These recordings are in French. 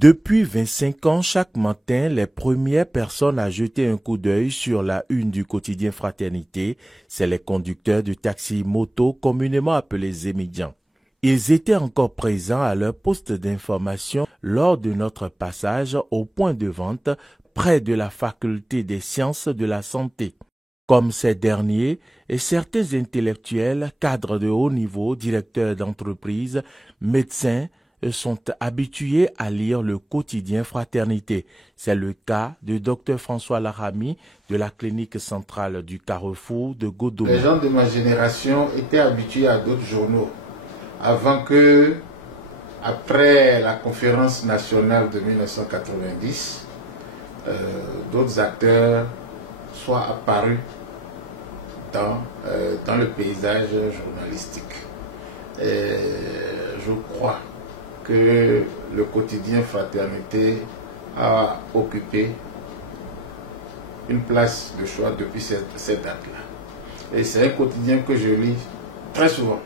Depuis 25 ans, chaque matin, les premières personnes à jeter un coup d'œil sur la une du quotidien Fraternité, c'est les conducteurs de taxi moto communément appelés Zémidians. Ils étaient encore présents à leur poste d'information lors de notre passage au point de vente près de la faculté des sciences de la santé. Comme ces derniers et certains intellectuels, cadres de haut niveau, directeurs d'entreprise, médecins, sont habitués à lire le quotidien Fraternité. C'est le cas de Dr François Larami de la clinique centrale du Carrefour de Godomou. Les gens de ma génération étaient habitués à d'autres journaux avant que, après la conférence nationale de 1990, d'autres acteurs soient apparus dans le paysage journalistique. Je crois que le quotidien Fraternité a occupé une place de choix depuis cette date-là. Et c'est un quotidien que je lis très souvent.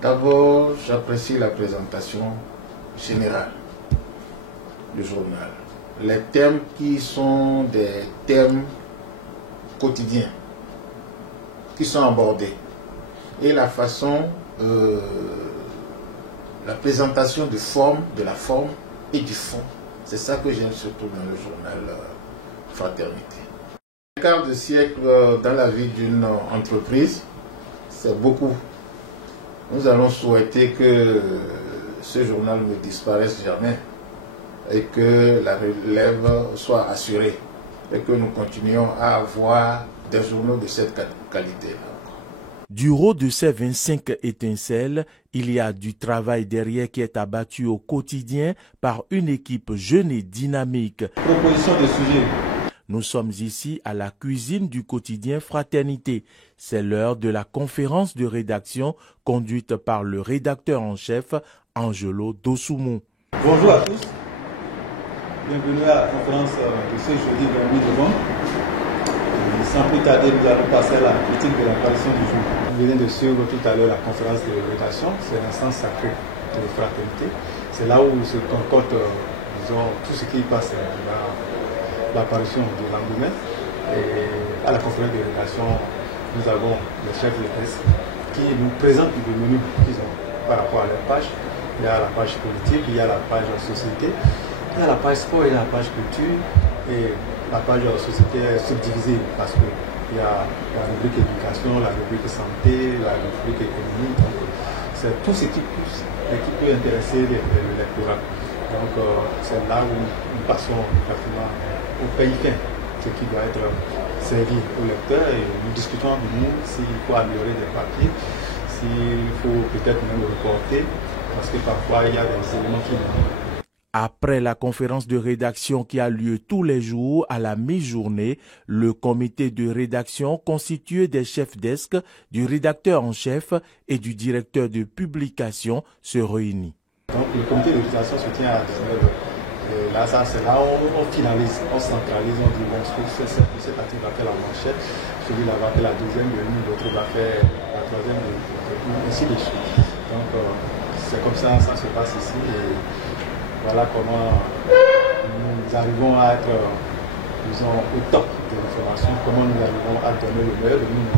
D'abord, j'apprécie la présentation générale du journal. Les thèmes qui sont des thèmes quotidiens, qui sont abordés. Et la façon... la présentation de la forme et du fond. C'est ça que j'aime surtout dans le journal Fraternité. Un quart de siècle dans la vie d'une entreprise, c'est beaucoup. Nous allons souhaiter que ce journal ne disparaisse jamais et que la relève soit assurée et que nous continuions à avoir des journaux de cette qualité. Du haut de ces 25 étincelles, il y a du travail derrière qui est abattu au quotidien par une équipe jeune et dynamique. Proposition de sujet. Nous sommes ici à la cuisine du quotidien Fraternité. C'est l'heure de la conférence de rédaction conduite par le rédacteur en chef, Angelo Dosoumou. Bonjour à tous. Bienvenue à la conférence de ce jeudi 28 novembre. Sans plus tarder, nous allons passer à la critique de l'apparition du jour. On vient de suivre tout à l'heure la conférence de rédaction, c'est l'instance sacrée de la Fraternité. C'est là où se concorde, disons, tout ce qui passe l'apparition du lendemain. Et à la conférence de rédaction, nous avons le chef de presse qui nous présente le menu qu'ils ont par rapport à leur page. Il y a la page politique, il y a la page société, il y a la page sport et la page culture. Et la page société est subdivisée parce qu'il y a la rubrique éducation, la rubrique santé, la rubrique économie. Donc, c'est tout ce qui peut intéresser le lectorat. Donc, c'est là où nous passons pratiquement au pays fin, ce qui doit être servi au lecteur. Et nous discutons de nous s'il faut améliorer des papiers, s'il faut peut-être même reporter, parce que parfois il y a des éléments qui nous... Après la conférence de rédaction qui a lieu tous les jours à la mi-journée, le comité de rédaction constitué des chefs desk, du rédacteur en chef et du directeur de publication se réunit. Donc le comité de rédaction se tient à 19h. Là, c'est là où on finalise, on centralise, on dit bon, cet article va faire la manchette, celui-là va faire la deuxième, l'autre va faire la troisième, et ainsi de suite. Donc c'est comme ça que ça se passe ici. Et voilà comment nous arrivons à être, disons, au top de l'information, comment nous arrivons à donner le meilleur de nous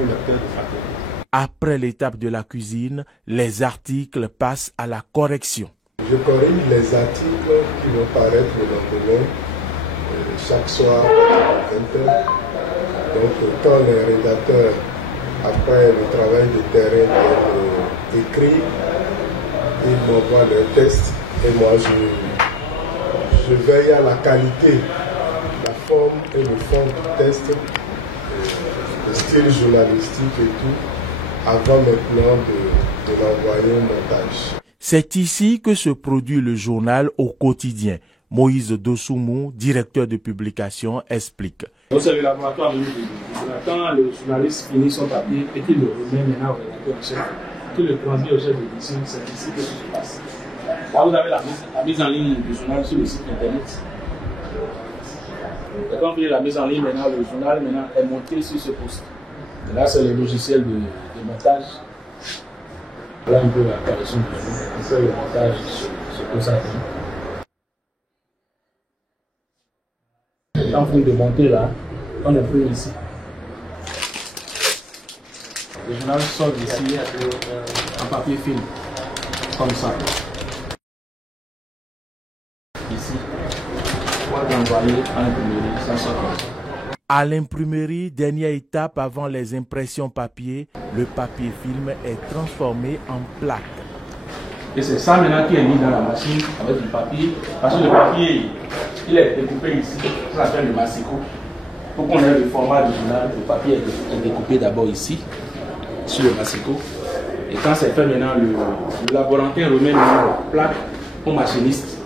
aux lecteurs de Fraternité. Après l'étape de la cuisine, les articles passent à la correction. Je corrige les articles qui vont paraître le lendemain, chaque soir à 20h. Donc quand les rédacteurs, après le travail de terrain, écrivent, ils m'envoient leur texte et moi je veille à la qualité, la forme et le fond du texte, le style journalistique et tout, avant maintenant de l'envoyer au montage. C'est ici que se produit le journal au quotidien. Moïse Dosoumou, directeur de publication, explique. C'est le laboratoire de quand le journaliste finit son papier et qu'il le remet maintenant au rédacteur en chef, qu'il le transmet au chef d'édition, c'est ici que ça se passe. Là, vous avez la mise en ligne du journal sur le site internet. Et quand vous voyez la mise en ligne, maintenant, le journal maintenant, est monté sur ce poste. Et là, c'est le logiciel de montage. Voilà un peu l'apparition du journal. On fait le montage sur ce poste. est en train de monter là. On imprime ici. Le journal sort ici en papier film, comme ça. Ici, on va l'envoyer à l'imprimerie, ça sort comme ça. À l'imprimerie, dernière étape avant les impressions papier, le papier film est transformé en plaque. Et c'est ça maintenant qui est mis dans la machine avec du papier. Parce que le papier, il est découpé ici, ça s'appelle le massico. Pour qu'on ait le format du journal, le papier est découpé d'abord ici, sur le massico. Et quand c'est fait maintenant, le laborantin remet la plaque au machiniste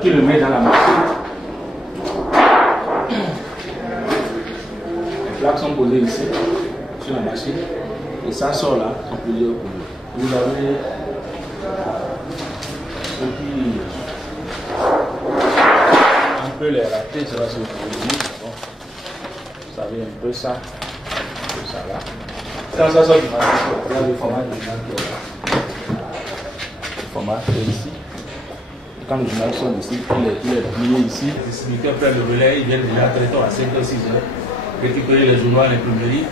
qui le met dans la machine. Les plaques sont posées ici, sur la machine. Et ça sort là, sur plusieurs couleurs. Vous avez depuis un peu les ratés, ça va se produire. Bon, vous savez un peu ça là. Quand ça sort du massico, il y a le format du journal qui est là. Le format est ici. Quand le journal sort ici, il est plié ici. Les distributeurs prennent le relais, ils viennent déjà très tôt à 5h, 6h, récupérer les journaux à l'imprimerie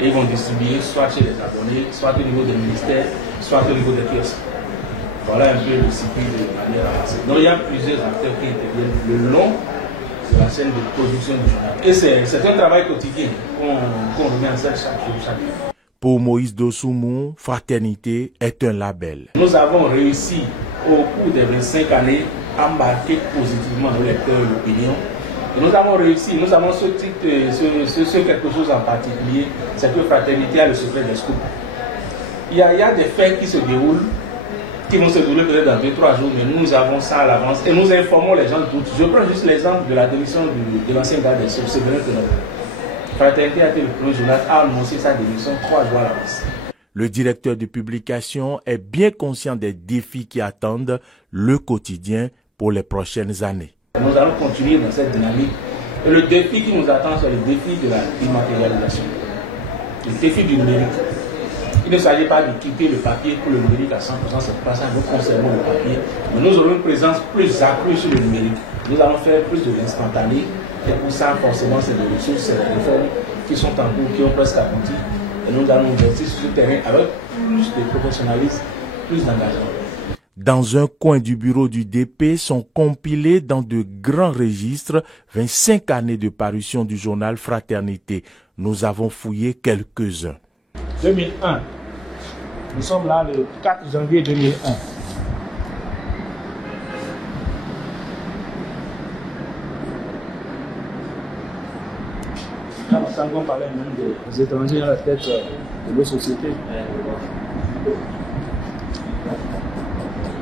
et ils vont distribuer soit chez les abonnés, soit au niveau des ministères, soit au niveau des kiosques. Voilà un peu le circuit de manière avancée. Donc il y a plusieurs acteurs qui interviennent le long de la chaîne de production du journal. Et c'est un travail quotidien qu'on remet en scène chaque jour, chaque jour. Pour Moïse Dosoumou, Fraternité est un label. Nous avons réussi au cours des 25 années à marquer positivement nos lecteurs l'opinion. Et nous avons réussi, nous avons ce quelque chose en particulier, c'est que Fraternité a le secret des scoops. Il y a des faits qui se déroulent, qui vont se dérouler peut-être dans 2-3 jours, mais nous avons ça à l'avance et nous informons les gens d'autres. Je prends juste l'exemple de la démission de l'ancien garde des Sceaux, c'est vrai que Fraternité a été le premier journal à annoncer sa démission 3 jours à l'avance. Le directeur de publication est bien conscient des défis qui attendent le quotidien pour les prochaines années. Nous allons continuer dans cette dynamique. Et le défi qui nous attend, c'est le défi de la dématérialisation, le défi du numérique. Il ne s'agit pas de quitter le papier pour le numérique à 100%, c'est pas ça, nous conservons le papier. Mais nous aurons une présence plus accrue sur le numérique. Nous allons faire plus de l'instantané. Et pour ça, forcément, c'est des ressources, c'est des réformes qui sont en cours, qui ont presque abouti. Et nous allons investir sur ce terrain avec plus de professionnalisme, plus d'engagement. Dans un coin du bureau du DP sont compilés dans de grands registres 25 années de parution du journal Fraternité. Nous avons fouillé quelques-uns. 2001. Nous sommes là le 4 janvier 2001. Quand on parlait même des étrangers à la tête de nos sociétés,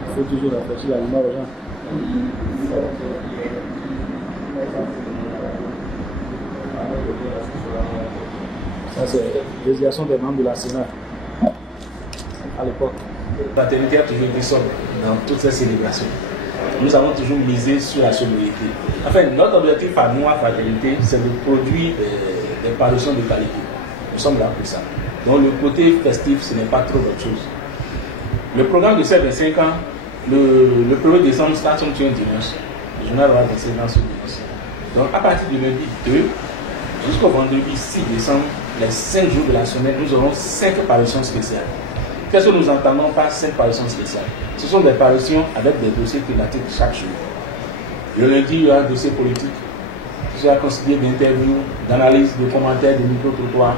il faut toujours réfléchir à l'humain aux gens. Ça, c'est la désignation des membres de la Sénat à l'époque. La Fraternité a toujours été sobre dans toutes ces célébrations. Nous avons toujours misé sur la sobriété. Enfin, notre objectif à nous, à Fraternité, c'est de produire des parutions de qualité. Nous sommes là pour ça. Donc le côté festif, ce n'est pas trop autre chose. Le programme de ces 25 ans, le 1er décembre, ça tombe sur un dimanche. Le journal va passer dans ce dimanche. Donc à partir du lundi 2 jusqu'au vendredi 6 décembre, les 5 jours de la semaine, nous aurons 5 parutions spéciales. Qu'est-ce que nous entendons par 5 parutions spéciales? Ce sont des parutions avec des dossiers thématiques chaque jour. Le lundi, il y aura un dossier politique qui sera constitué d'interviews, d'analyses, de commentaires, de micro-trottoirs.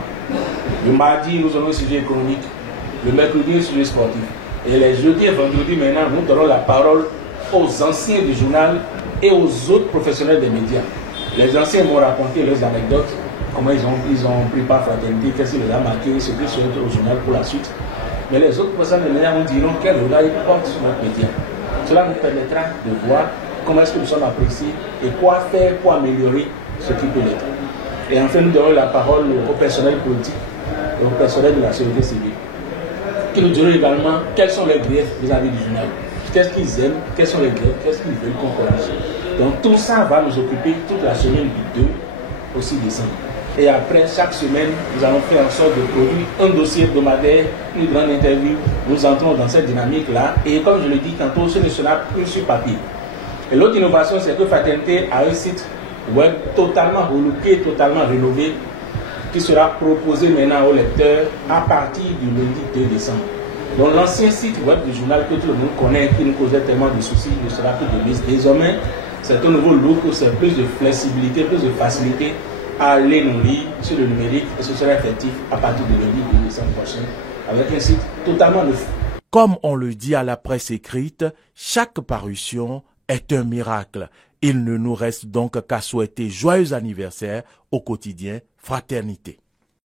Le mardi, nous aurons un sujet économique. Le mercredi, un sujet sportif. Et les jeudis et vendredis, maintenant, nous donnons la parole aux anciens du journal et aux autres professionnels des médias. Les anciens vont raconter leurs anecdotes, comment ils ont pris part Fraternité, qu'est-ce qui les a marqués, ce qu'ils souhaitent au journal pour la suite. Mais les autres professionnels des médias nous diront quel regard ils portent sur notre média. Cela nous permettra de voir comment est-ce que nous sommes appréciés et quoi faire pour améliorer ce qui peut l'être. Et enfin, nous donnons la parole au personnel politique et au personnel de la société civile, qui nous diront également quels sont les griefs vis-à-vis du journal, qu'est-ce qu'ils aiment, quels sont les griefs, qu'est-ce qu'ils veulent qu'on corrige. Donc tout ça va nous occuper toute la semaine du 2 au 6 décembre. Et après, chaque semaine, nous allons faire en sorte de produire un dossier hebdomadaire, une grande interview. Nous entrons dans cette dynamique-là. Et comme je le dis tantôt, ce ne sera plus sur papier. Et l'autre innovation, c'est que Fraternité a un site web totalement relooké, totalement rénové, qui sera proposé maintenant aux lecteurs à partir du lundi 2 décembre. Donc l'ancien site web du journal que tout le monde connaît, qui nous causait tellement de soucis, ne sera plus de mise. Désormais, c'est un nouveau look, c'est plus de flexibilité, plus de facilité à aller nous lire sur le numérique, et ce sera effectif à partir du lundi 2 décembre prochain, avec un site totalement neuf. Comme on le dit à la presse écrite, chaque parution est un miracle. Il ne nous reste donc qu'à souhaiter joyeux anniversaire au quotidien Fraternité.